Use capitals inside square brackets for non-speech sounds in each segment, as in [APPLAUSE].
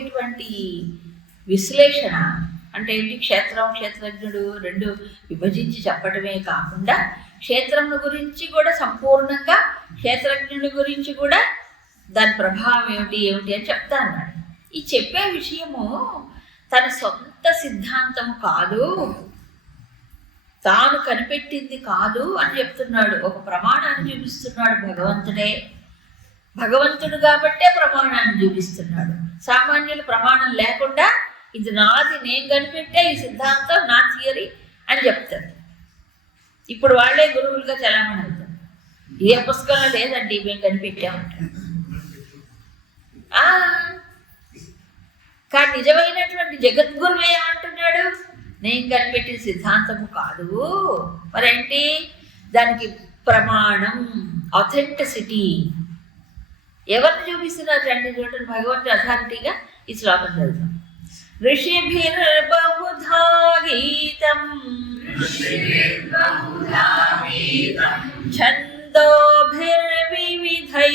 భగవంతుడు విశ్లేషణ అంటే ఏంటి? క్షేత్రం క్షేత్రజ్ఞుడు రెండు విభజించి చెప్పడమే కాకుండా క్షేత్రం గురించి కూడా సంపూర్ణంగా క్షేత్రజ్ఞుడి గురించి కూడా దాని ప్రభావం ఏమిటి ఏమిటి అని చెప్తా అన్నాడు. ఈ చెప్పే విషయము తన సొంత సిద్ధాంతం కాదు తాను కనిపెట్టింది కాదు అని చెప్తున్నాడు. ఒక ప్రమాణాన్ని చూపిస్తున్నాడు భగవంతుడే. భగవంతుడు కాబట్టే ప్రమాణాన్ని చూపిస్తున్నాడు. సామాన్యులు ప్రమాణం లేకుండా ఇది నాది నేను కనిపెట్టే ఈ సిద్ధాంతం నా థియరీ అని చెప్తారు. ఇప్పుడు వాళ్ళే గురువులుగా చలామణి అవుతారు. ఏ పుస్తకంలో లేదండి మేము కనిపెట్టామంటారు కానీ నిజమైనటువంటి జగద్గురువు ఏమంటున్నాడు? నేను కనిపెట్టిన సిద్ధాంతము కాదు. మరేంటి? దానికి ప్రమాణం అథెంటిసిటీ ఎవరిని చూపిస్తున్నారు రండి చూడండి భగవంతుడు అథారిటీగా ఈ శ్లోకం చదువుతాం ఋషిభిర్బహుధా గీతం ఛందోభిర్వివిధై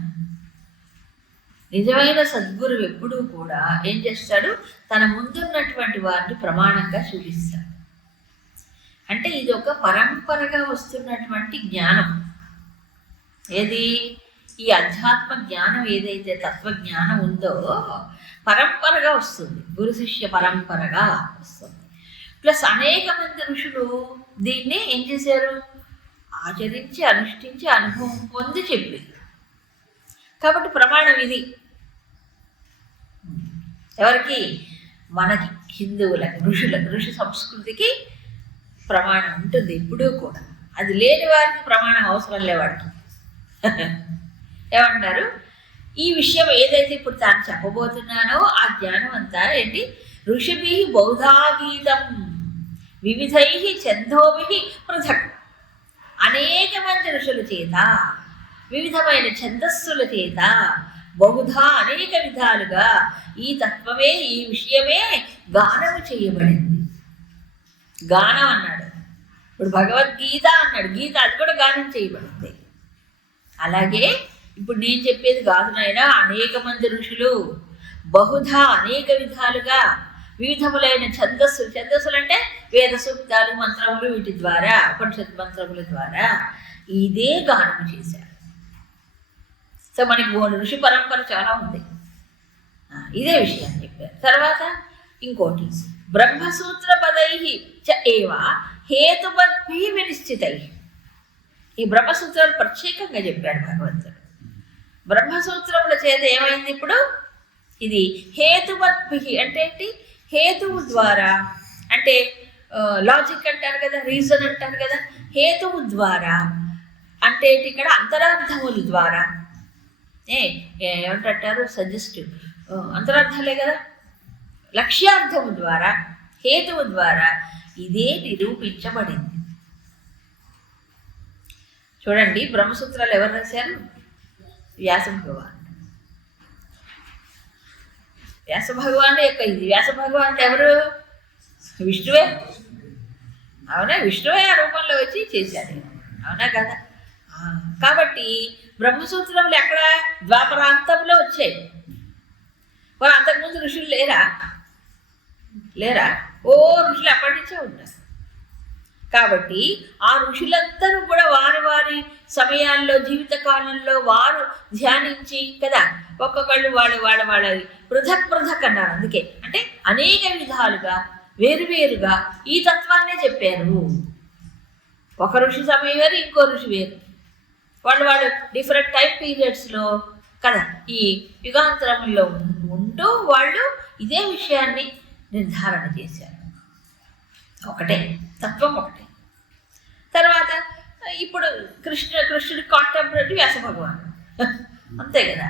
నిజమైన సద్గురు ఎప్పుడూ కూడా ఏం చేస్తాడు? తన ముందున్నటువంటి వారిని ప్రమాణంగా చూపిస్తాడు. అంటే ఇది ఒక పరంపరగా వస్తున్నటువంటి జ్ఞానం. ఏది? ఈ అధ్యాత్మ జ్ఞానం ఏదైతే తత్వజ్ఞానం ఉందో పరంపరగా వస్తుంది. గురు శిష్య పరంపరగా వస్తుంది. ప్లస్ అనేక మంది ఋషులు దీన్ని ఏం చేశారు? ఆచరించి అనుష్ఠించి అనుభవం పొంది చెప్పింది కాబట్టి ప్రమాణం ఇది. ఎవరికి? మనకి హిందువులకి ఋషులకు ఋషి సంస్కృతికి ప్రమాణం ఉంటుంది ఎప్పుడూ కూడా. అది లేని వారికి ప్రమాణం అవసరం లేవాడికి [LAUGHS] ఏమంటారు? ఈ విషయం ఏదైతే ఇప్పుడు తాను చెప్పబోతున్నానో ఆ జ్ఞానం అంతా ఏంటి? ఋషిభి బౌధాగీతం వివిధై ఛందోభి పృథక్. అనేక మంది ఋషుల చేత వివిధమైన ఛందస్సుల చేత బహుధా అనేక విధాలుగా ఈ తత్వమే ఈ విషయమే గానము చేయబడింది. గానం అన్నాడు. ఇప్పుడు భగవద్గీత అన్నాడు. గీత అది కూడా గానం చేయబడింది. అలాగే ఇప్పుడు నేను చెప్పేది కాదు నాయన అనేక మంది ఋషులు బహుధా అనేక విధాలుగా వివిధములైన ఛందస్సు ఛందస్సులు అంటే వేద సూక్తాలు మంత్రములు వీటి ద్వారా ఉపనిషత్ మంత్రముల ద్వారా ఇదే గానం చేశారు. సో మనకి ఋషి పరంపర చాలా ఉంది. ఇదే విషయాన్ని చెప్పారు. తర్వాత ఇంకోటి బ్రహ్మసూత్ర పదై చ ఏవ హేతుబద్భి వినిశ్చితై ఈ బ్రహ్మసూత్రాలు ప్రత్యేకంగా చెప్పాడు భగవంతుడు. బ్రహ్మసూత్రముల చేత ఏమైంది ఇప్పుడు? ఇది హేతువద్భి అంటే ఏంటి? హేతువు ద్వారా అంటే లాజిక్ అంటారు కదా రీజన్ అంటారు కదా హేతువు ద్వారా అంటే ఇక్కడ? అంతరార్థముల ద్వారా. ఏ ఏమంటారు? సజెస్టివ్ అంతరార్థాలే కదా? లక్ష్యార్థము ద్వారా హేతువు ద్వారా ఇదే నిరూపించబడింది. చూడండి బ్రహ్మసూత్రాలు ఎవరు రాశారు? వ్యాస భగవాన్. వ్యాస భగవాన్ యొక్క ఇది? వ్యాస భగవాన్ అంటే ఎవరు? విష్ణువే. అవునా? విష్ణువే ఆ రూపంలో వచ్చి చేశాడు. అవునా కదా? కాబట్టి బ్రహ్మసూత్రములు ఎక్కడ? ద్వాపరాంతంలో వచ్చాయి. మరి అంతకుముందు ఋషులు లేరా? లేరా? ఓ ఋషులు అప్పటి నుంచే ఉంటారు. కాబట్టి ఆ ఋషులందరూ కూడా వారి వారి సమయాల్లో జీవిత కాలంలో వారు ధ్యానించి కదా ఒక్కొక్కళ్ళు వాళ్ళు వాళ్ళ వాళ్ళవి పృథక్ పృథక్ అన్నారు. అందుకే అంటే అనేక విధాలుగా వేరువేరుగా ఈ తత్వాన్నే చెప్పారు. ఒక ఋషి సమయం వేరు ఇంకో ఋషి వేరు. వాళ్ళు వాళ్ళు డిఫరెంట్ టైం పీరియడ్స్లో కదా ఈ యుగాంతరంలో ఉంటూ వాళ్ళు ఇదే విషయాన్ని నిర్ధారణ చేశారు. ఒకటే తత్వం ఒకటే. తర్వాత ఇప్పుడు కృష్ణ కృష్ణుడి కాంటెంపరీ వ్యాస భగవాన్ అంతే కదా.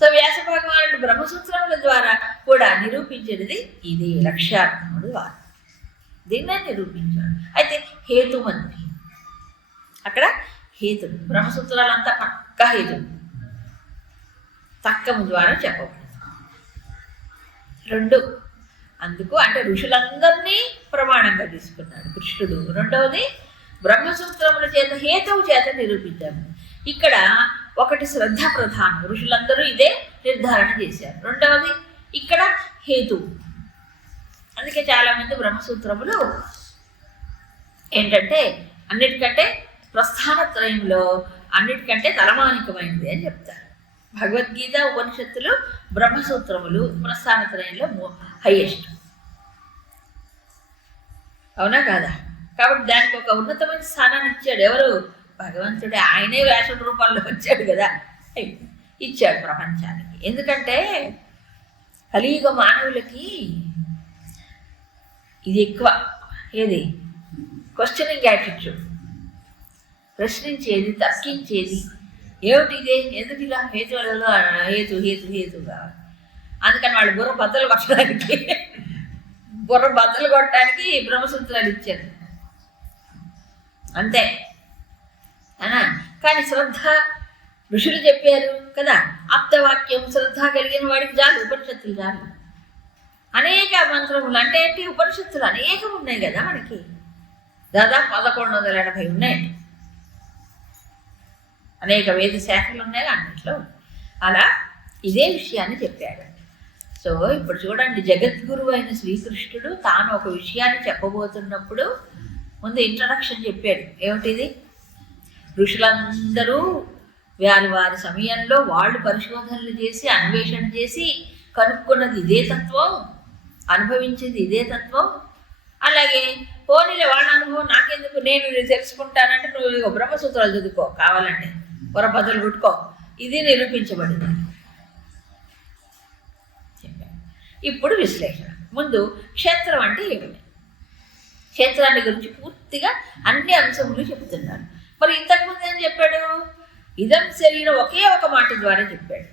సో వ్యాస భగవానుడు బ్రహ్మసూత్రముల ద్వారా కూడా నిరూపించినది ఇది లక్ష్యార్థముడు వారు. దీన్నే నిరూపించాడు అయితే హేతుమంతి అక్కడ హేతు బ్రహ్మసూత్రాలంతా పక్క హేతు తక్కము ద్వారా చెప్పబడింది రెండు అందుకు అంటే ఋషులందరినీ ప్రమాణంగా తీసుకున్నాడు కృష్ణుడు రెండవది బ్రహ్మసూత్రముల చేత హేతువు చేత నిరూపించాము ఇక్కడ ఒకటి శ్రద్ధ ప్రధానం ఋషులందరూ ఇదే నిర్ధారణ చేశారు రెండవది ఇక్కడ హేతువు అందుకే చాలామంది బ్రహ్మసూత్రములు ఏంటంటే అన్నిటికంటే ప్రస్థానత్రయంలో అన్నిటికంటే తలమానికమైనది అని చెప్తారు. భగవద్గీత ఉపనిషత్తులు బ్రహ్మసూత్రములు ప్రస్థానత్రయంలో హయ్యెస్ట్ అవునా కాదా? కాబట్టి దానికి ఒక ఉన్నతమైన స్థానాన్ని ఇచ్చాడు ఎవరు? భగవంతుడే. ఆయనే వ్యాసుడు రూపంలో వచ్చాడు కదా. ఇచ్చాడు ప్రపంచానికి. ఎందుకంటే కలియుగ మానవులకి ఇది ఎక్కువ. ఏది? క్వశ్చనింగ్ యాటిట్యూడ్ ప్రశ్నించేది తర్కించేది. ఏమిటి ఇదే ఎందుకు ఇలా హేతు హేతు హేతు హేతుగా. అందుకని వాళ్ళు బుర్ర బద్దలు కొట్టడానికి బుర్ర బద్దలు కొట్టడానికి బ్రహ్మసూత్రాలు ఇచ్చారు. అంతే. అనా? కానీ శ్రద్ధ ఋషులు చెప్పారు కదా అప్తవాక్యం శ్రద్ధ కలిగిన వాడికి చాలు ఉపనిషత్తులు చాలు. అనేక మంత్రములు అంటే ఏంటి? ఉపనిషత్తులు అనేకం ఉన్నాయి కదా మనకి. దాదాపు పదకొండు వందల ఎనభై ఉన్నాయి. అనేక వేద శాఖలు ఉన్నాయి అన్నిట్లో. అలా ఇదే విషయాన్ని చెప్పాడు. సో ఇప్పుడు చూడండి జగద్గురు అయిన శ్రీకృష్ణుడు తాను ఒక విషయాన్ని చెప్పబోతున్నప్పుడు ముందు ఇంట్రడక్షన్ చెప్పాడు. ఏమిటిది? ఋషులందరూ వారి వారి సమయంలో వాళ్ళు పరిశోధనలు చేసి అన్వేషణ చేసి కనుక్కున్నది ఇదే తత్వం అనుభవించింది ఇదే తత్వం. అలాగే పోనీలే వాళ్ళ అనుభవం నాకెందుకు? నేను తెలుసుకుంటానంటే నువ్వు బ్రహ్మసూత్రాలు చదువుకో కావాలంటే. పొరపదలు పుట్టుకో ఇది నిరూపించబడింది. ఇప్పుడు విశ్లేషణ. ముందు క్షేత్రం అంటే ఏమిటి? క్షేత్రాన్ని గురించి పూర్తిగా అన్ని అంశములు చెప్తున్నాడు. మరి ఇంతకుముందు ఏం చెప్పాడు? ఇదం శరీరం ఒకే ఒక మాట ద్వారా చెప్పాడు.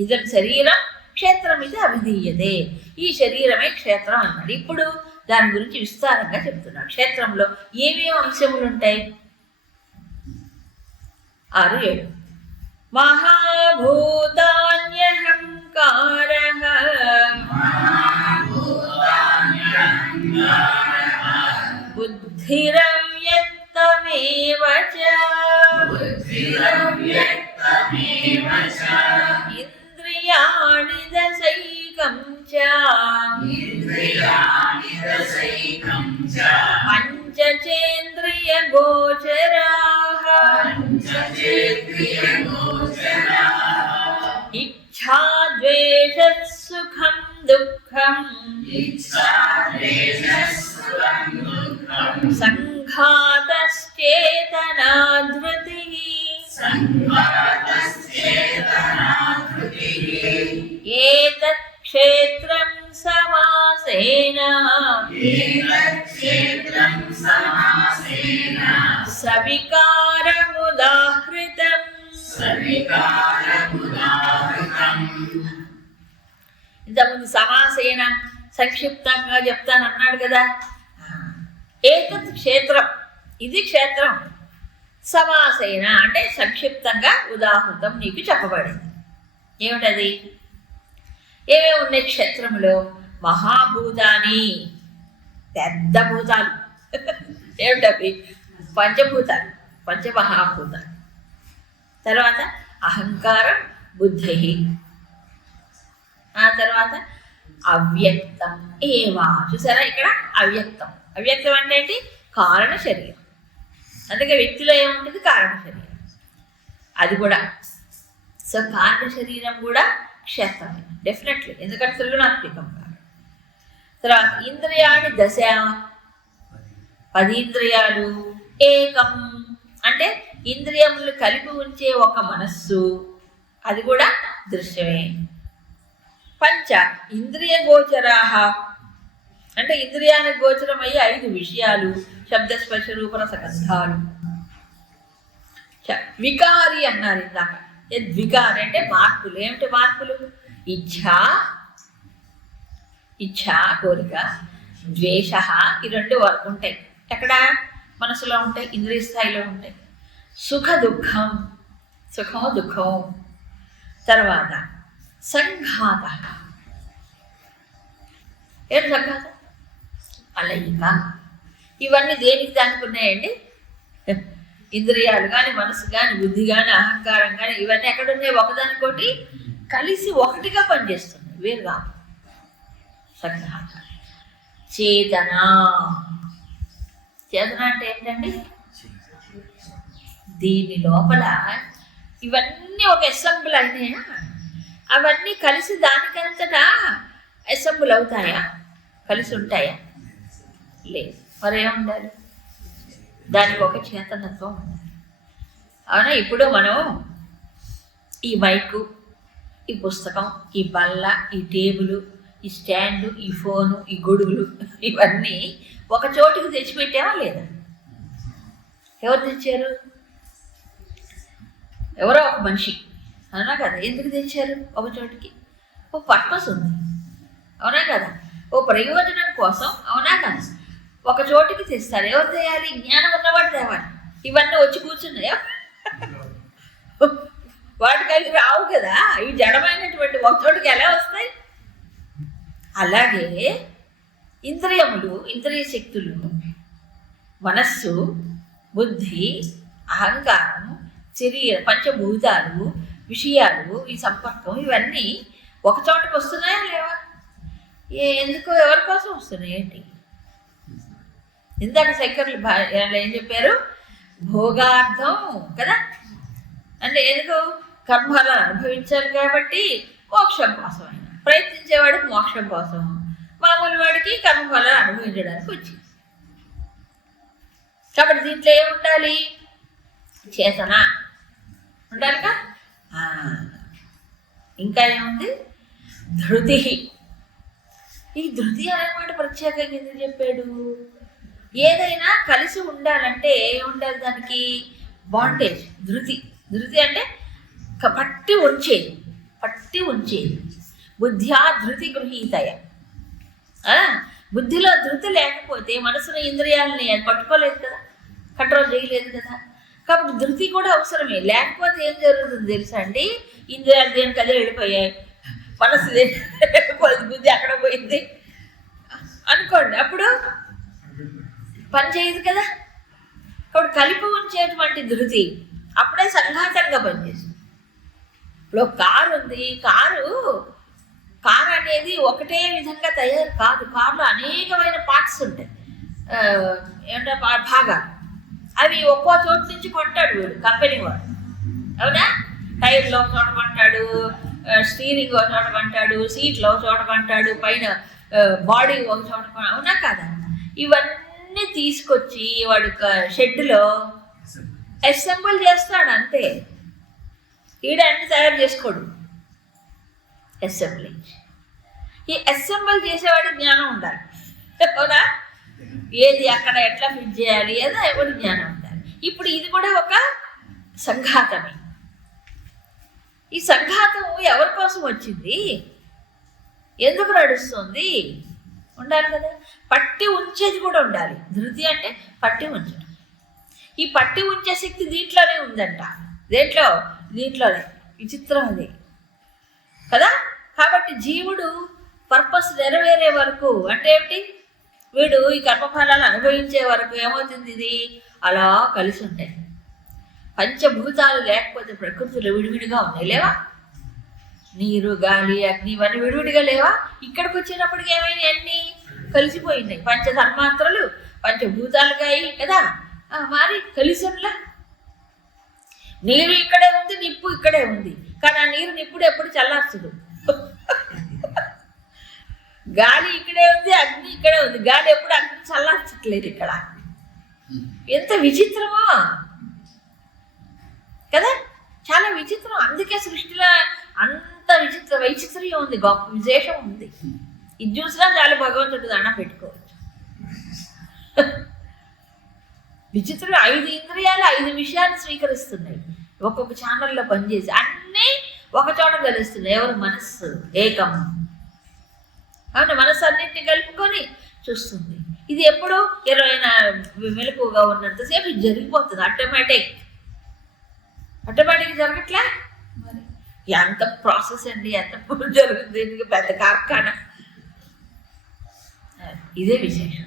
ఇదం శరీరం క్షేత్రం ఇది అవిధీయదే ఈ శరీరమే క్షేత్రం అన్నాడు. ఇప్పుడు దాని గురించి విస్తారంగా చెప్తున్నాడు. క్షేత్రంలో ఏమేమి అంశములు ఉంటాయి? അറിയണം മഹാഭൂതാന്യഹങ്കാരഹ. ബുദ്ധിരം യത്തമേവ ഇന്ദ്രിയാണി ദശൈകം ച ച సవికారముదాహృతం. ఇంతకుముందు సమాసేన సంక్షిప్తంగా చెప్తాను అన్నాడు కదా. ఏతత్ క్షేత్రం ఇది క్షేత్రం. సమాసేన అంటే సంక్షిప్తంగా ఉదాహృతం నీకు చెప్పబడింది. ఏమిటది? ఏమేమి ఉన్నాయి క్షేత్రంలో మహాభూతాని. పెద్ద భూతాలు. ఏమిటవి? పంచభూతాలు. పంచమహాభూతాలు. తర్వాత అహంకారం బుద్ధి. ఆ తర్వాత అవ్యక్తం. ఏవా? చూసారా ఇక్కడ? అవ్యక్తం. అవ్యక్తం అంటే ఏంటి? కారణ శరీరం అందుకే వ్యక్తిలో ఏముంటుంది? కారణ శరీరం అది కూడా. సో కారణ శరీరం కూడా క్షేత్రమే. డెఫినెట్లీ ఎందుకంటే త్రిగుణాత్మికం. తర్వాత ఇంద్రియాణి దశ పది ఇంద్రియాలు ఏకం. అంటే ఇంద్రియములు కలిపి ఉంచే ఒక మనస్సు. అది కూడా దృశ్యమే. పంచ ఇంద్రియ గోచరాహ అంటే ఇంద్రియానికి గోచరమయ్యే ఐదు విషయాలు. శబ్దస్పర్శ రూపరసగంధాలు చ- వికారి అన్నారు ఇందాక. యద్వికారి అంటే మార్పులు. ఏమిటి మార్పులు? ఇచ్ఛ ఇచ్ఛ కోరిక ద్వేష ఈ రెండు వరకు ఉంటాయి. ఎక్కడ? మనసులో ఉంటాయి ఇంద్రియ స్థాయిలో ఉంటాయి. సుఖ దుఃఖం సుఖం దుఃఖం. తర్వాత సంఘాత. ఏం సంఘాత? అలయిక ఇవన్నీ దేనికి దానికి ఉన్నాయండి ఇంద్రియాలు కానీ మనసు కానీ బుద్ధి కానీ అహంకారం కానీ ఇవన్నీ ఎక్కడున్నాయి? ఒకదానికోటి కలిసి ఒకటిగా పనిచేస్తుంది కాదు. సంఘాత చేతన చేతన అంటే ఏంటండి? దీని లోపల ఇవన్నీ ఒక అసెంబుల్ అయినాయా? అవన్నీ కలిసి దానికంతటా అసెంబుల్ అవుతాయా? కలిసి ఉంటాయా? లేదు. మరేముండాలి దానికి ఒక చేతనత్వం ఉండాలి. అవునా? ఇప్పుడు మనం ఈ బైకు ఈ పుస్తకం ఈ బల్ల ఈ టేబుల్ ఈ స్టాండు ఈ ఫోను ఈ గొడుగులు ఇవన్నీ ఒక చోటుకి తెచ్చిపెట్టావా లేదా? ఎవరు తెచ్చారు? ఎవరో ఒక మనిషి. అవునా కదా? ఎందుకు తెచ్చారు ఒక చోటికి? ఓ పర్పస్ ఉంది. అవునా కదా? ఓ ప్రయోజనం కోసం అవునా కదా? ఒక చోటికి తెస్తారు. ఎవరు చేయాలి జ్ఞానం ఉన్నవాడు తేవాలి. ఇవన్నీ వచ్చి కూర్చున్నాయా? [LAUGHS] వాటికి అవి రావు కదా? ఇవి జడమైనటువంటి ఒక చోటికి ఎలా వస్తాయి? అలాగే ఇంద్రియములు ఇంద్రియ శక్తులు మనస్సు బుద్ధి అహంకారం శరీర పంచభూతాలు విషయాలు ఈ సంపర్కం ఇవన్నీ ఒక చోటకు వస్తున్నాయా లేవా? ఏ ఎందుకు ఎవరి కోసం వస్తున్నాయి ఏంటి? ఇందాక శంకర్లు భా- వాళ్ళు ఏం చెప్పారు? భోగార్థం కదా? అంటే ఎందుకు? కర్మలను అనుభవించాలి కాబట్టి మోక్షం కోసం ప్రయత్నించేవాడికి మోక్షం కోసం. మామూలు వాడికి కర్మఫలాలు అనుభవించడానికి వచ్చింది కాబట్టి దీంట్లో ఏముండాలి? చేతన. ఉండాలిగా? ఆ, ఇంకా ఏముంది? ధృతి. ఈ ధృతి అనమాట ప్రత్యేకంగా ఎందుకు చెప్పాడు? ఏదైనా కలిసి ఉండాలంటే ఏముండాలి దానికి? బాండేజ్ ధృతి. ధృతి అంటే పట్టి ఉంచేది. పట్టి ఉంచేది. బుద్ధ్యా ధృతి గృహీతయ బుద్ధిలో ధృతి లేకపోతే మనసును ఇంద్రియాలని పట్టుకోలేదు కదా? కంట్రోల్ చేయలేదు కదా? కాబట్టి ధృతి కూడా అవసరమే. లేకపోతే ఏం జరుగుతుంది తెలుసా అండి? ఇంద్రియాలు దేనికి అదే వెళ్ళిపోయాయి? మనసు దేనికి బుద్ధి అక్కడ పోయింది. అనుకోండి అప్పుడు పని చేయదు కదా? కాబట్టి కలిపి ఉంచేటువంటి ధృతి అప్పుడే సంఘాతంగా పనిచేస్తుంది. ఇప్పుడు కారు ఉంది. కారు కారు అనేది ఒకటే విధంగా తయారు కాదు. కారులో అనేకమైన పార్ట్స్ ఉంటాయి. ఏమంటే భాగాలు. అవి ఒక్కో చోటు నుంచి కొంటాడు వీడు కంపెనీ వాడు. అవునా? టైర్లో చోట కొంటాడు స్టీరింగ్ ఒక చోట కొంటాడు సీట్లో ఒక చోట కొంటాడు పైన బాడీ ఒక చోట అవునా కాదా? ఇవన్నీ తీసుకొచ్చి వాడు షెడ్లో అసెంబుల్ చేస్తాడు అంతే. ఈడ అన్ని తయారు చేసుకోడు. అసెంబ్లీ ఈ అసెంబ్లీ చేసేవాడి జ్ఞానం ఉండాలి. అవునా? ఏది అక్కడ ఎట్లా ఫిట్ చేయాలి? ఏదో ఎవరి జ్ఞానం ఉండాలి. ఇప్పుడు ఇది కూడా ఒక సంఘాతమే. ఈ సంఘాతం ఎవరి కోసం వచ్చింది? ఎందుకు నడుస్తుంది? ఉండాలి కదా. పట్టి ఉంచేది కూడా ఉండాలి. ధృతి అంటే పట్టి ఉంచడం. ఈ పట్టి ఉంచే శక్తి దీంట్లోనే ఉందంట. దేంట్లో? దీంట్లోనే. విచిత్రం అది. కదా? కాబట్టి జీవుడు పర్పస్ నెరవేరే వరకు అంటే ఏమిటి? వీడు ఈ కర్మఫలాలు అనుభవించే వరకు ఏమవుతుంది ఇది? అలా కలిసి ఉంటాయి. పంచభూతాలు లేకపోతే ప్రకృతిలో విడివిడిగా ఉన్నాయి లేవా? నీరు గాలి అగ్ని ఇవన్నీ విడివిడిగా లేవా? ఇక్కడికి వచ్చినప్పటికి ఏమైనా అన్ని కలిసిపోయినాయి. పంచ తన్మాత్రలు పంచభూతాలుగా అయ్యి కదా మరి మరి కలిసిలా నీరు ఇక్కడే ఉంది నిప్పు ఇక్కడే ఉంది. కానీ ఆ నీరు నిప్పుడు ఎప్పుడు చల్లార్చదు. గాలి ఇక్కడే ఉంది అగ్ని ఇక్కడే ఉంది. గాలి ఎప్పుడు అగ్ని చల్లార్చట్లేదు ఇక్కడ. ఎంత విచిత్రమో? కదా? చాలా విచిత్రం. అందుకే సృష్టిలో అంత విచిత్ర వైచిత్ర్యం ఉంది గొప్ప విశేషం ఉంది. ఇది చూసినా చాలు భగవంతుడు దండ పెట్టుకోవచ్చు. విచిత్రం. ఐదు ఇంద్రియాలు ఐదు విషయాలు స్వీకరిస్తున్నాయి. ఒక్కొక్క ఛానల్లో పనిచేసి అన్నీ ఒక చోట కలుస్తున్నాయి. ఎవరు మనస్సు? ఏకం. ఆమె మనసన్నింటినీ కలుపుకొని చూస్తుంది. ఇది ఎప్పుడు ఇరవై మెలకుగా ఉన్నంతసేపు ఇది జరిగిపోతుంది. ఆటోమేటిక్ ఆటోమేటిక్ జరగట్లే? ఎంత ప్రాసెస్ అండి? ఎంత జరుగుతుంది? దీనికి పెద్ద కార్ఖానా. ఇదే విశేషం.